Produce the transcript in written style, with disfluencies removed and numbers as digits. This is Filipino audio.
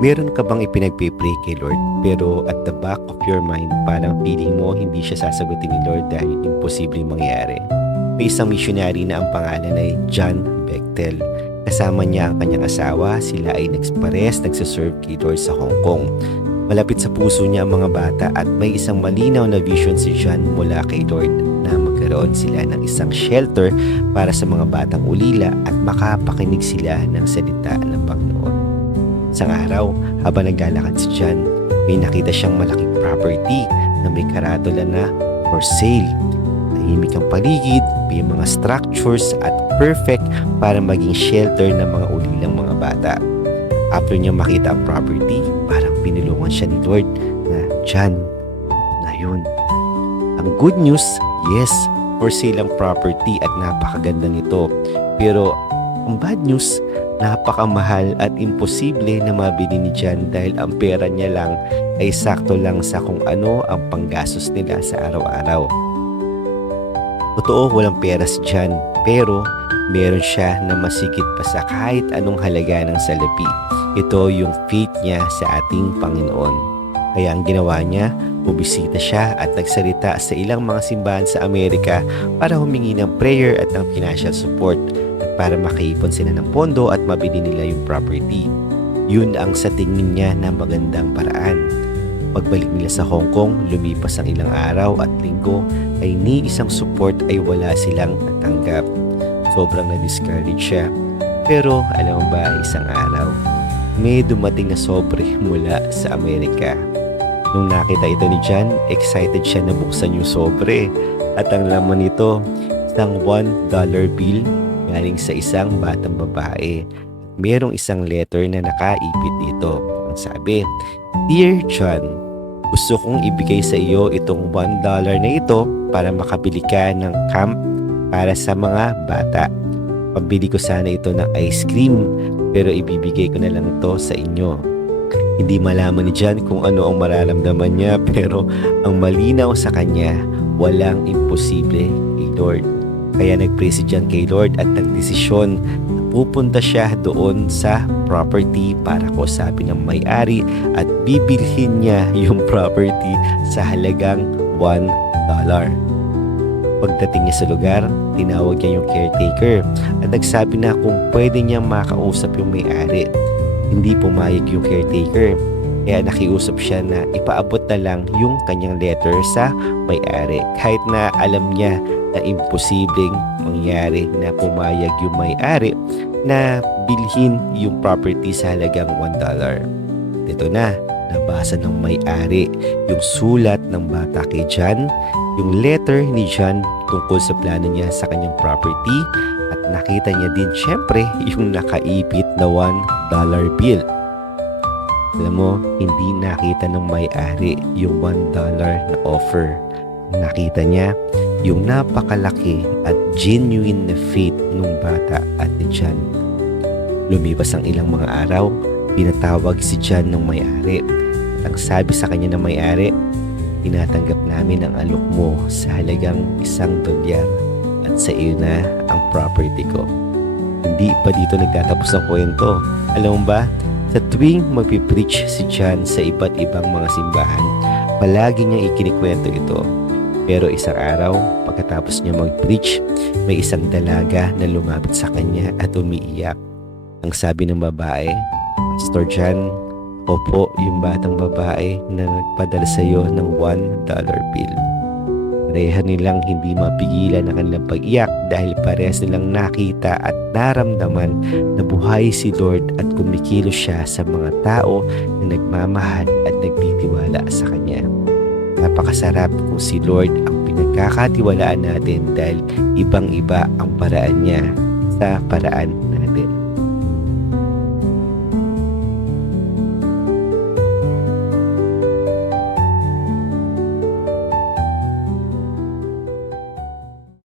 Meron ka bang ipinagpipray kay Lord pero at the back of your mind parang feeling mo hindi siya sasagutin ni Lord dahil imposibleng mangyari? May isang missionary na ang pangalan ay John Bechtel. Kasama niya ang kanyang asawa, sila ay nagsiserve kay Lord sa Hong Kong. Malapit sa puso niya ang mga bata at may isang malinaw na vision si John mula kay Lord na magkaroon sila ng isang shelter para sa mga batang ulila at makapakinig sila ng salita ng Panginoon. Isang araw, habang naglalakad si John, may nakita siyang malaking property na may karatula na for sale. Tahimik ang paligid, may mga structures at perfect para maging shelter ng mga ulilang mga bata. After niya makita ang property, parang pinulungan siya ni Lord na, John, na yun. Ang good news, yes, for sale ang property at napakaganda nito. Pero ang bad news, napakamahal at imposible na mabili ni John dahil ang pera niya lang ay sakto lang sa kung ano ang panggastos nila sa araw-araw. Totoo, walang pera si John, pero meron siya na masikit pa sa kahit anong halaga ng salapi. Ito yung faith niya sa ating Panginoon. Kaya ang ginawa niya, bumisita siya at nagsalita sa ilang mga simbahan sa Amerika para humingi ng prayer at ng financial support at para makaipon sila ng pondo at mabili nila yung property. Yun ang sa tingin niya na magandang paraan. Pagbalik nila sa Hong Kong, lumipas ang ilang araw at linggo ay ni isang support ay wala silang natanggap. Sobrang na-discourage siya. Pero alam mo ba, isang araw, may dumating na sobre mula sa Amerika. Nung nakita ito ni John, excited siya na buksan yung sobre. At ang laman nito, isang $1 bill galing sa isang batang babae. Merong isang letter na nakaipit dito. Ang sabi, Dear John, gusto kong ibigay sa iyo itong $1 na ito para makabili ka ng camp para sa mga bata. Pambili ko sana ito ng ice cream pero ibibigay ko na lang ito sa inyo. Hindi malaman ni John kung ano ang mararamdaman niya pero ang malinaw sa kanya, walang imposible kay Lord. Kaya nag-pray si John kay Lord at nagdesisyon na pupunta siya doon sa property para kausapin ng may-ari at bibilhin niya yung property sa halagang $1. Pagdating niya sa lugar, tinawag niya yung caretaker at nagsabi na kung pwede niyang makausap yung may-ari. Hindi pumayag yung caretaker, kaya nakiusap siya na ipaabot na lang yung kanyang letter sa may-ari kahit na alam niya na imposibleng mangyari na pumayag yung may-ari na bilhin yung property sa halagang $1. Dito na, nabasa ng may-ari yung sulat ng bata kay John, yung letter ni John tungkol sa plano niya sa kanyang property at nakita niya din syempre yung nakaipit na $1 bill. Alam mo, hindi nakita ng may-ari yung $1 na offer. Nakita niya yung napakalaki at genuine na faith ng bata at ni John. Lumipas ang ilang mga araw, pinatawag si John ng may-ari at ang sabi sa kanya ng may-ari, tinatanggap namin ang alok mo sa halagang $1 at sa iyo na ang property ko. Hindi pa dito nagtatapos ang kwento. Alam mo ba, sa tuwing magpipreach si John sa iba't ibang mga simbahan, palagi niyang ikinikwento ito. Pero isang araw, pagkatapos niya mag-preach, may isang dalaga na lumapit sa kanya at umiiyak. Ang sabi ng babae, Pastor John, opo yung batang babae na nagpadala sa iyo ng $1 bill. Pareha nilang hindi mapigilan ang kanilang pag-iyak dahil parehas nilang nakita at naramdaman na buhay si Lord at kumikilos siya sa mga tao na nagmamahal at nagtitiwala sa Kanya. Napakasarap kung si Lord ang pinagkakatiwalaan natin dahil ibang-iba ang paraan niya sa paraan